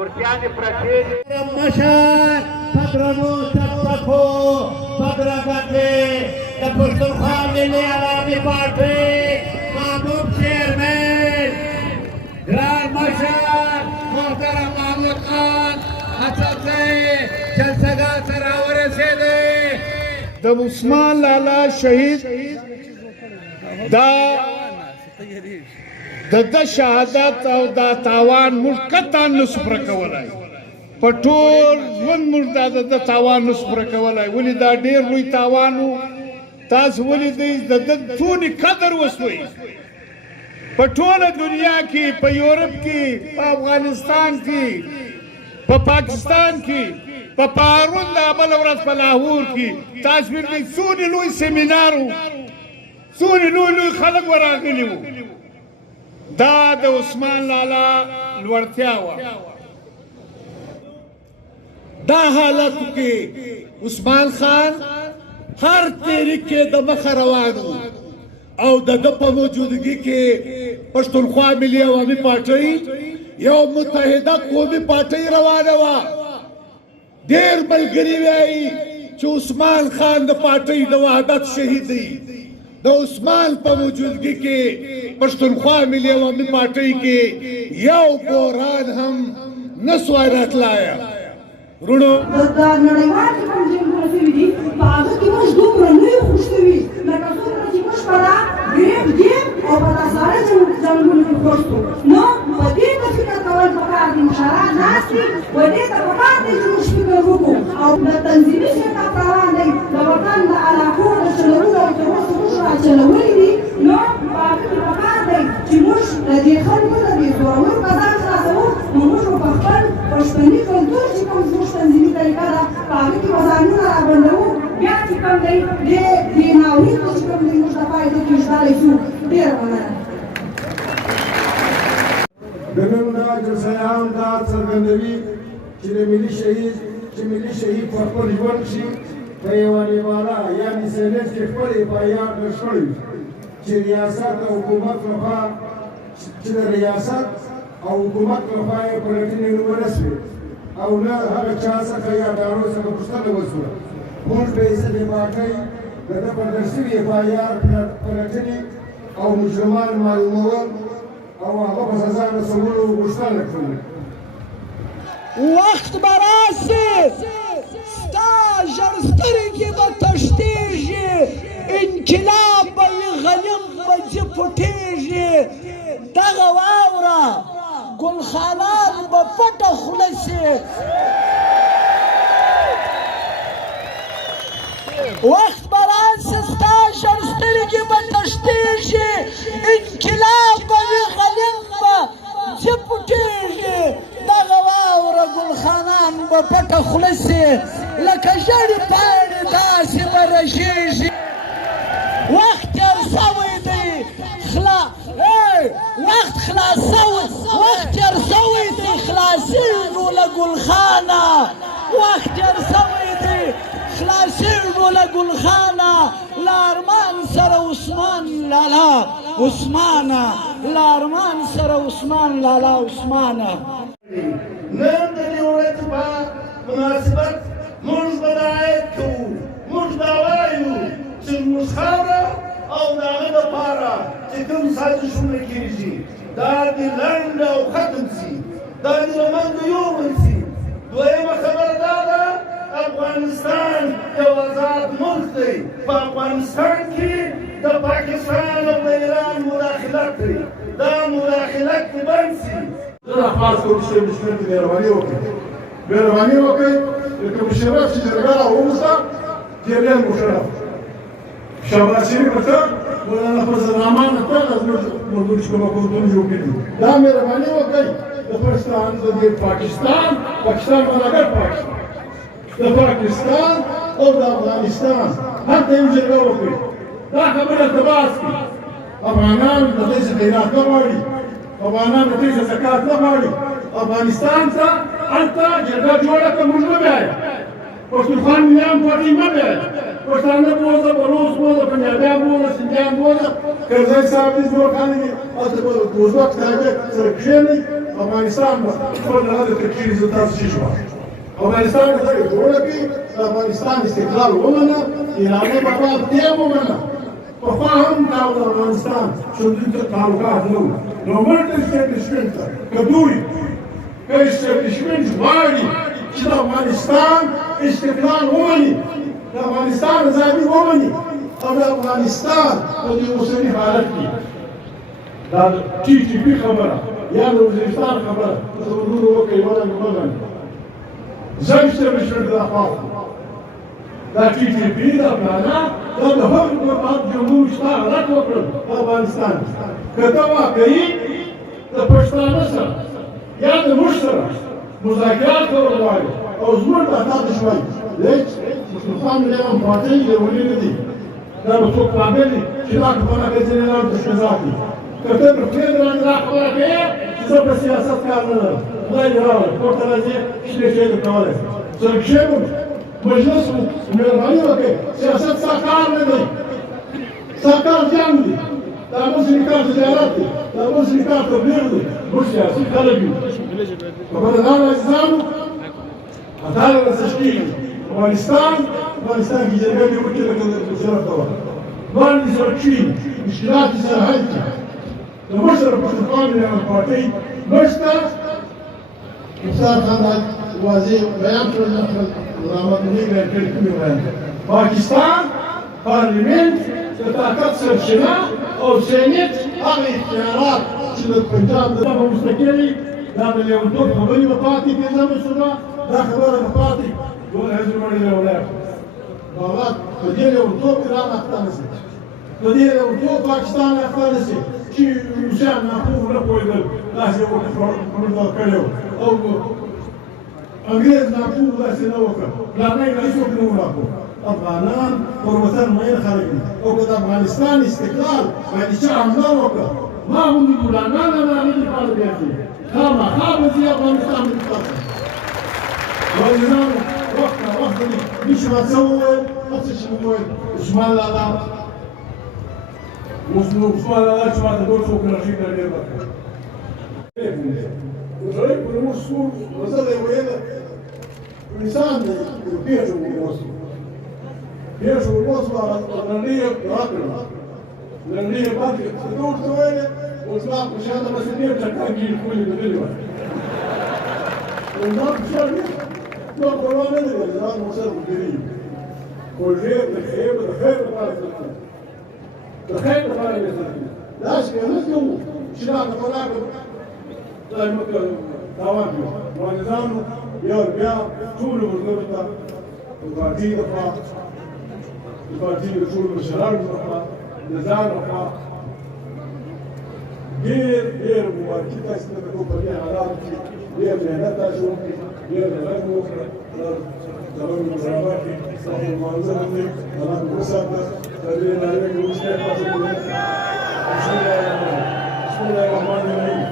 खुर्च्याने प्रत्येक مشان پدرانو تطفو پدرانگاتے دپرسلخوا ملی عوامی پارٹی محبوب چیرمین گران مشان محترم محمود خان حسن سے جلسگاہ سراور رسیدے د عثمان لالا شهید د شهادت او د تاوان موږ قطعا نسو پوره کولی په ټول ژوند موږ د تاوان نسو پوره کولی ولې دا ډېر لوی تاوان و تاسو ولیدئ د ده څونې قدر وسوئ په ټوله دنیا کې په یورپ کې په افغانستان کې په پاکستان کې په پارون د بله ورځ په لاهور کې تاسو ولیدئ څونې لوی سیمینار و څونې لوی لوی خلک ورغلي وو دا د عثمان لالا لوړتیا وه دا حالت کې عثمان خان هر طریقې د مخه روان و او د ده په موجودګي کې پښتونخوا ملي عوامي پارټۍ یو متحده قومي پارټۍ روانه وه ډېر ملګري وایي چې عثمان خان د پارټۍ د وحدت شهید دی د عثمان په موجودګي کې پښتونخوا ملي عوامي پارټۍ کې یو بحران هم نسوای راتلایه ورونو دا نړیوال چې کوم جنګونه شوي دي په هغه کې موږ دومره لوی خوښ شوي لکه څومره چې موږ په دا ګریم ګیم او په دا ساړه جنګونو کې خوښ شو نو په دې ته فکر کول پکار دي مشران ناست دي و دې ته پکار دی چې موږ فکر وکړو او د تنظیمي شرکت روان دی د وطن د علاقو د چلولو او تر اوسه موږ راچلولي دي نو په هغه کې پکار دی چې موږ د دې خلکو د دې زورور کسان خلاصوو نو موږ په خپل پښتني کلتور چې کوم زموږ تنظیمي طریقه ده په هغه کې به ځانونه رابندوو بیا چې کوم دی دې ناورین ته چې کوم دی موږ د پایدو کې ژباړی شو ډېره مننه د نن دا جلسه هم دا څرګندوي چې د ملي شهید په خپل ژوند کښې په یوه نیواله یعنې سینټ کې خپل افایار نه شوی چې ریاست او حکومت لخوا چې د ریاست او حکومت لخوا یې پلټنې ونه شوې او نه هغه چا څخه یا ادارو څخه پوښتنه وشوه موږ به یې څه د پارټۍ د ده په درج شوي افایار پلټنې او مجرمان معلومول او هغه په سزا رسولو غوښتنه کوو وخت به راسي ستا ژړ سترګې به تښتېږي انقلاب به وي غنم به ځي پټېږي دغه واوره ګلخانان به پټه خوله سي وخت به راسي ستا ژړ سترګې به تښتېږي انقلاب به وي غنم به ځي پټېږي دغه واوره ګلخانان به پټه خوله سي لکه ژړې پاڼې داسې به رژېږي وخت تېر سوی دی وخت تېر سوی دی خلاصېږو له ګلخانه وخت تېر سوی دی خلاصېږو له ګلخانه له ارمان سره عثمان لالا عثمانه له ارمان سره عثمان لالا عثمانه نن د دې ورځې په مناسبت موږ به دا عید کوو موږ دا وایو چې زموږ خاوره او د هغه دپاره چې کوم سازشونه کېږي دا دې لنډ او ختم شي دا دې له منځه یووړل شي دویمه خبره دا ده افغانستان یو آزاد ملک دی په افغانستان کې د پاکستان او د ایران مداخلت دی دا مداخلت دې بند شي زه درخواست کوم چې مشکل ته مهرباني وکړئ لکه مشرف چې جرګه راووسته جریان مشرف شهباز شریف ته مولانا فضل الرحمن ته زموږ موضوع چې کومه کلتور جوړ کړي دا مهرباني وکړئ د پاکستان د پاکستان برابر پاکستان د پاکستان او د افغانستان هلته یو جرګه وکړي دا خبره ته بحث کړي افغانان د دې څخه خیرات نه غواړي، افغانان د دې څخه زکات نه غواړي. افغانستان ته هلته جرګه جوړه کړه، موږ مه بیایه، پښتونخوا میلیان پارټي مه بیایه، پښتانه بوځه، بلوچ بوځه، پنجابیان بوځه، سندhiان بوځه، کرزی صاحب دې زموږ خلک دي، هلته به د دوزخ تاجک سره کښېنئ. افغانستان به خپل هغه ته کښېني، زه تاسو شي شوم. افغانستان کې دغه جوړه کړي، د افغانستان استقلال ومنه، ایراني بابا دې ومنه. پخوا هم دا د افغانستان شوندونکي تعلقات نه وو، نو ملټ اسټیبلیشمنټ ته که دوی که اسټیبلیشمنټ غواړي چې د افغانستان استقلال ومني، د افغانستان ازادي ومني، او د افغانستان په دې اوسني حالت کې دا د ټي ټي پي خبره یا د وزیرستان خبره د نورو وکړي ومني. زه اسټیبلیشمنټ ته خواږم، دا ټي ټي پي دا پلانا دا د هغو پر باب جمهور شته غلط وکړل په افغانستان کې. که ته واقعي د پښتانه سره یا د موږ سره مذاکرات کول غواړي او زموږ د اتا دښمن لیک پښتونخوا میلیان پارټۍ لیوني نه دي، دا به څوک پاګل دي چې دا خبره کوي چې نه دښمنات دي. که ته پر خپل باندې دا خبره کوې چې زه په سیاست کار نه لرم، خدای دې راوړي کورته راځې شنې شی دې کولی سره کښېنم مجلس مهرباني وکړئ، سیاست ستا کار نه دی، ستا کار جنګ دی، دا موږ کار تجارت دی، دا موږ کار تبلیغ دی، موږ سیاسي خلک یو. خبره دا ده عزیزانو، دا ورزش کېږي. افغانستان کې جرګه دې وکړي لکه د شرف ته وکړه، نور دې سره کښېني، مشکلات دې سره حل کړي. د موږ سره پښتونخوا میلیان پارټۍ موږ ته مختار خان واضح بیان کړل، علامه منیر بیان کړي، کومې بیان کړي. پاکستان پارلیمنت د طاقت سرچینه او سینټ هغه اختیارات چې د پنجاب د به مستقلي دا د لیونتوب خبرې به پاتې پېژنه شوه، دا خبره به پاتې ټول حزب مړی راولاړ بابا په دې لیونتوب ایران اخته نه شي، په دې لیونتوب پاکستان اخته نه شي چې روسیان ناپوه نه پوهېدل داسې پرمختګ کړی و او انګرېز ناپوه داسې نه وکړه، پلانۍ هېڅوک نه و ناپوه. افغانان پر وطن مین خلک دي، او که د افغانستان استقلال باندې چا حمله وکړه ما هم د ګلانان نه هغې دپاره بیا ځي، خامخا به ځي افغانستان د دفاع څخه. عزیزانو وخت ناوخت دي نشي ما څه وویل، هڅه چې مو وویل عثمان لالا عثمان لالا چې ما ته ټول څوک راشي دا ډېر وکړه سړی په زموږ سکول زه دی ویله انسان دی یو پېښه وګوسو پېښه وګوسو لنډۍ یې راکړه لنډۍ یې بند کړه څه ده ورته ویلې اوس ما په شاته بسې ډېر ټکان کېږي ښکلې لیدلې وه ما په شا ډېر ما پروا نه لري ځان مو سره ملګري یو خو ډېر د خیر لپاره زده کوو د خیر لپاره یې زده کوو داسې نه کوو چې دا د خوراک دا موږ تاوان کړو افغانانو بیا بیا ټولو ملګرو ته د پارټۍ لخوا د پارټۍ د ټولو مشرانو لخوا د ځان لخوا ډېر ډېر مبارکي تاسو ته کوم په دې حالاتو کې ډېر محنت تاسو وکړئ ډېر غږ وکړه زموږ مشران کې تاسو منظر دې الله مو وساته د دې نړۍ کې اوس نه پاتې بسم الله الرحمن الرحیم